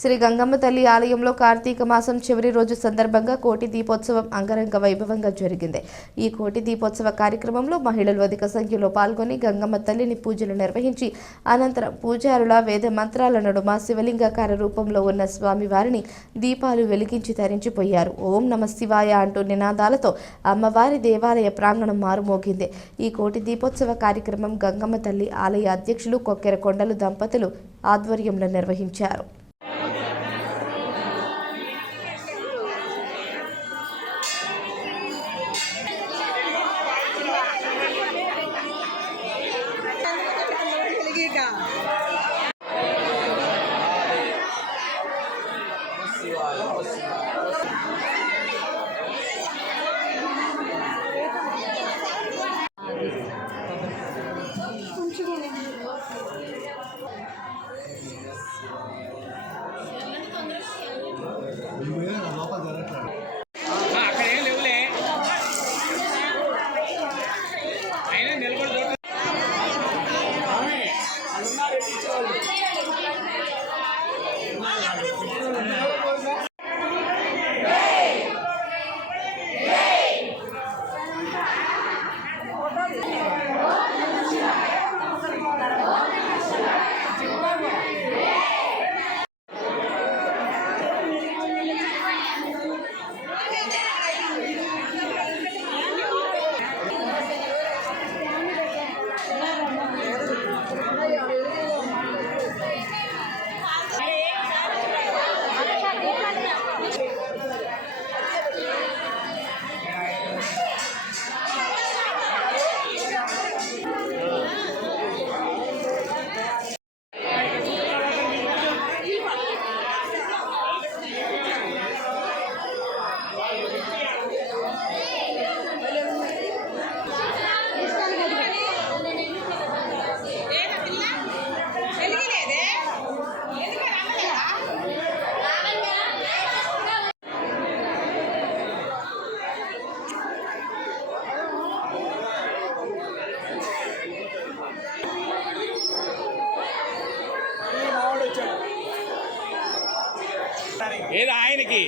శ్రీ గంగమ్మ తల్లి ఆలయంలో కార్తీక మాసం చివరి రోజు సందర్భంగా కోటి దీపోత్సవం అంగరంగ వైభవంగా జరిగింది. ఈ కోటి దీపోత్సవ కార్యక్రమంలో మహిళలు అధిక సంఖ్యలో పాల్గొని గంగమ్మ తల్లిని పూజలు నిర్వహించి అనంతరం పూజారుల వేద మంత్రాల నడుమ శివలింగాకార రూపంలో ఉన్న స్వామివారిని దీపాలు వెలిగించి తరించిపోయారు. ఓం నమ శివాయ అంటూ నినాదాలతో అమ్మవారి దేవాలయ ప్రాంగణం మారుమోగింది. ఈ కోటి దీపోత్సవ కార్యక్రమం గంగమ్మ తల్లి ఆలయ అధ్యక్షులు కొక్కెర కొండలు దంపతులు ఆధ్వర్యంలో నిర్వహించారు. అక్కడేం లేవులే అయినా నిలబడి ఏదో ఆయనకి